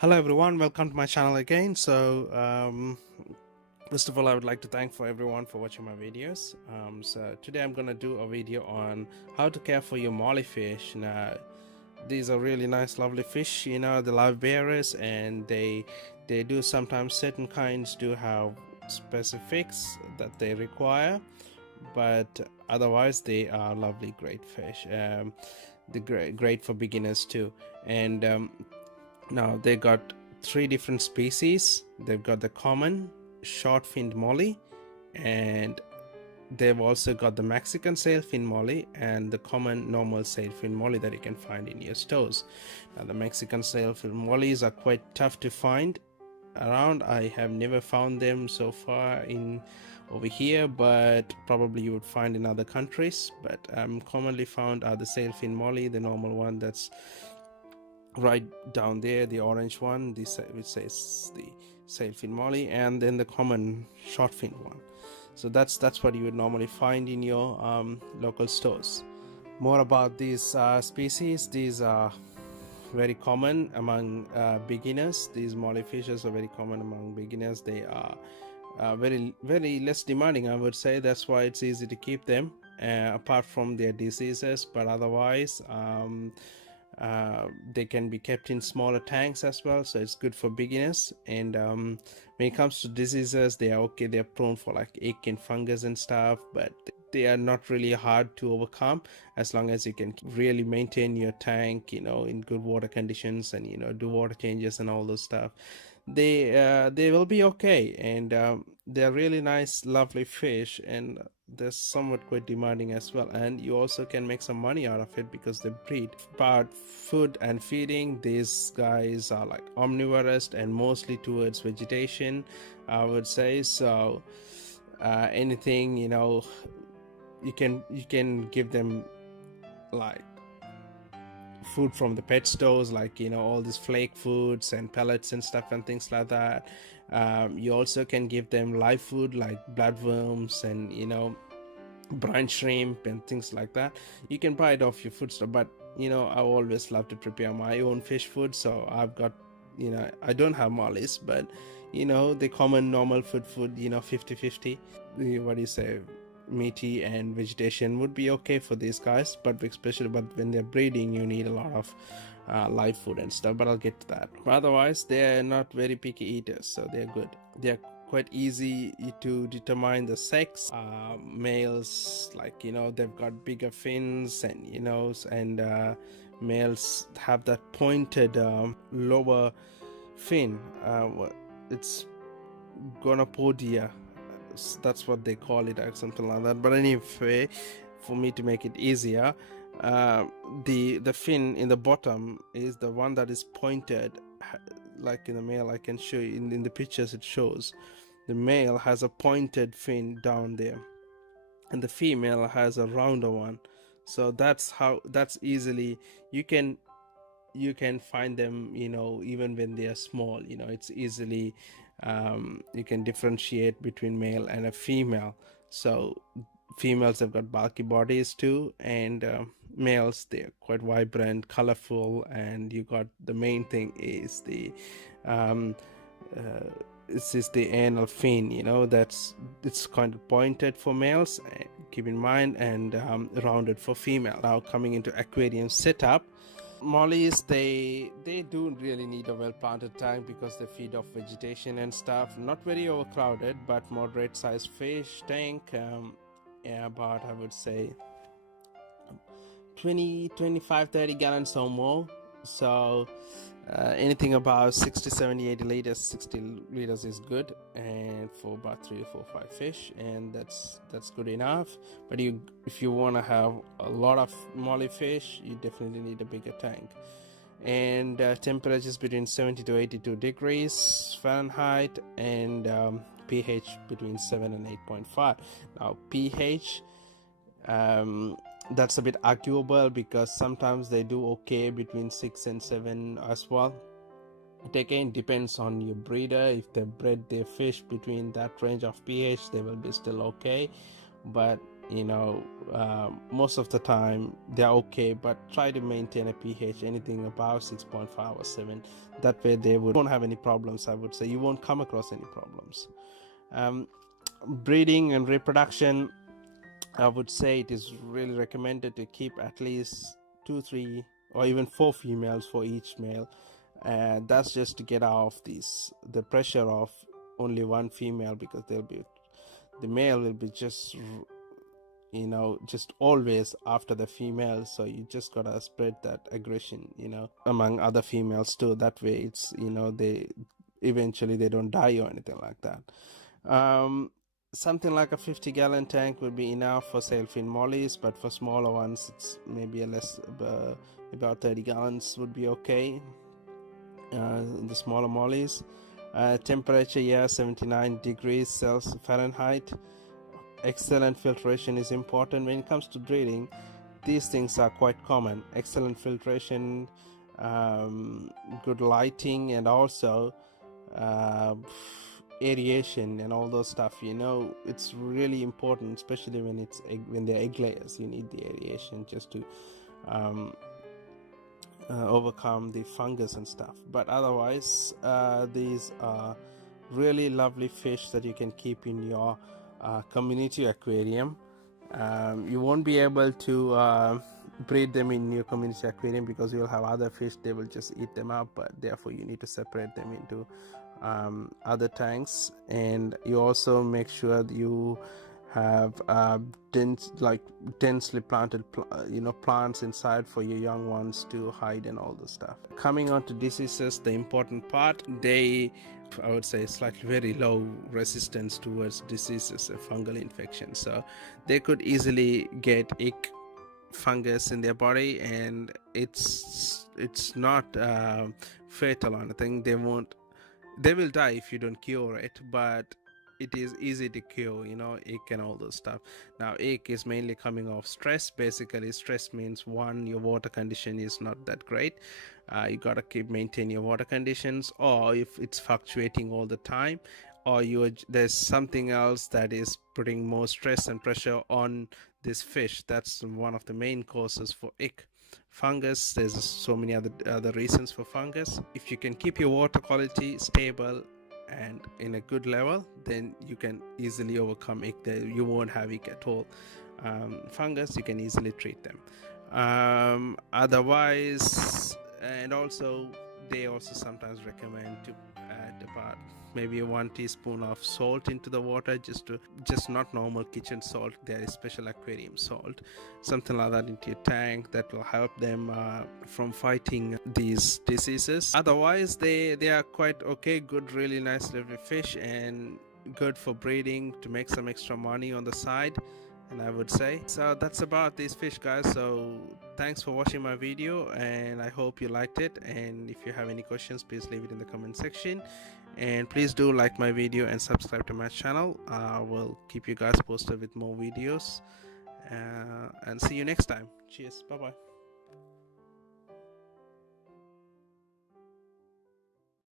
Hello everyone, welcome to my channel again. First of all, I would like to thank for everyone for watching my videos. So today I'm gonna do a video on how to care for your molly fish. Now these are really nice lovely fish, you know, the live bearers, and they do sometimes certain kinds do have specifics that they require, but otherwise they are lovely great fish. They're great for beginners too. And now they got three different species. They've got the common short-finned molly, and they've also got the Mexican sailfin molly and the common normal sailfin molly that you can find in your stores. Now the Mexican sailfin mollies are quite tough to find around. I have never found them so far in over here, but probably you would find in other countries. But commonly found are the sailfin molly, the normal one that's right down there, the orange one, this which says the Sailfin molly, and then the common short fin one. So that's what you would normally find in your local stores. More about these species. These are very common among beginners. These molly fishes are very common among beginners. They are very less demanding, I would say. That's why it's easy to keep them, apart from their diseases. But otherwise they can be kept in smaller tanks as well, so it's good for beginners. And when it comes to diseases, they are okay. They're prone for like ache and fungus and stuff, but they are not really hard to overcome as long as you can really maintain your tank, you know, in good water conditions, and, you know, do water changes and all those stuff. They will be okay. And they're really nice lovely fish, and they're somewhat quite demanding as well, and you also can make some money out of it because they breed. But food and feeding, these guys are like omnivorous and mostly towards vegetation, I would say. So anything, you know, you can give them like food from the pet stores, like, you know, all these flake foods and pellets and stuff and things like that. You also can give them live food like bloodworms and, you know, brine shrimp and things like that. You can buy it off your food store, but, you know, I always love to prepare my own fish food. So I've got, you know, I don't have mollies, but, you know, the common normal food, you know, 50-50, what do you say, meaty and vegetation would be okay for these guys. But especially, but when they're breeding, you need a lot of live food and stuff, but I'll get to that. But otherwise, they're not very picky eaters, so they're good. They're quite easy to determine the sex. Males, like, you know, they've got bigger fins, and, you know, and males have that pointed lower fin. It's gonopodia, that's what they call it, or something like that. But anyway, for me to make it easier, the fin in the bottom is the one that is pointed. Like in the male, I can show you in the pictures, it shows the male has a pointed fin down there, and the female has a rounder one. So that's easily you can find them, you know, even when they are small. You know, it's easily you can differentiate between male and a female. So females have got bulky bodies too, and males, they're quite vibrant, colorful. And you got the main thing is the this is the anal fin, you know, it's kind of pointed for males, keep in mind, and rounded for female. Now coming into aquarium setup, mollies, they do really need a well planted tank because they feed off vegetation and stuff. Not very overcrowded, but moderate sized fish tank. Yeah, about, I would say, 20, 25, 30 gallons or more. So anything about 60, 70, 80 liters, 60 liters is good, and for about 3 or 4 or 5 fish, and that's good enough. But if you want to have a lot of molly fish, you definitely need a bigger tank. And temperatures between 70 to 82 degrees Fahrenheit, and pH between 7 and 8.5. Now pH, that's a bit arguable because sometimes they do okay between 6 and 7 as well. It again depends on your breeder. If they bred their fish between that range of pH, they will be still okay. But you know, most of the time they're okay, but try to maintain a pH anything above 6.5 or 7. That way they won't have any problems. I would say you won't come across any problems. Breeding and reproduction, I would say it is really recommended to keep at least 2, 3, or even 4 females for each male, and that's just to get off the pressure of only one female, because the male will be just, you know, just always after the female. So you just gotta spread that aggression, you know, among other females too. That way it's, you know, they eventually they don't die or anything like that. Something like a 50-gallon tank would be enough for Sailfin mollies, but for smaller ones it's maybe a less, about 30 gallons would be okay. The smaller mollies. Temperature, yeah, 79 degrees Celsius Fahrenheit. Excellent filtration is important when it comes to breeding. These things are quite common. Excellent filtration, good lighting, and also aeration and all those stuff, you know, it's really important, especially when they're egg layers. You need the aeration just to overcome the fungus and stuff. But otherwise, these are really lovely fish that you can keep in your community aquarium. You won't be able to breed them in your community aquarium because you'll have other fish, they will just eat them up, but therefore you need to separate them into other tanks. And you also make sure that you have densely planted plants inside for your young ones to hide and all the stuff. Coming on to diseases, the important part, I would say slightly very low resistance towards diseases, fungal infection, so they could easily get ick fungus in their body, and it's not fatal or anything. They will die if you don't cure it, but it is easy to cure, you know, ick and all those stuff. Now ick is mainly coming off stress. Basically stress means, one, your water condition is not that great, you gotta maintain your water conditions, or if it's fluctuating all the time, or there's something else that is putting more stress and pressure on this fish. That's one of the main causes for ick. Fungus, there's so many other reasons for fungus. If you can keep your water quality stable and in a good level, then you can easily overcome ick. You won't have ick at all. Fungus, you can easily treat them. Otherwise, and also they also sometimes recommend to add about maybe 1 teaspoon of salt into the water, just not normal kitchen salt. There is special aquarium salt, something like that, into your tank. That will help them from fighting these diseases. Otherwise they are quite okay, good, really nice lovely fish, and good for breeding to make some extra money on the side. And I would say, so that's about these fish, guys. So thanks for watching my video, and I hope you liked it. And if you have any questions, please leave it in the comment section, and please do like my video and subscribe to my channel. I will keep you guys posted with more videos, and see you next time. Cheers, bye bye.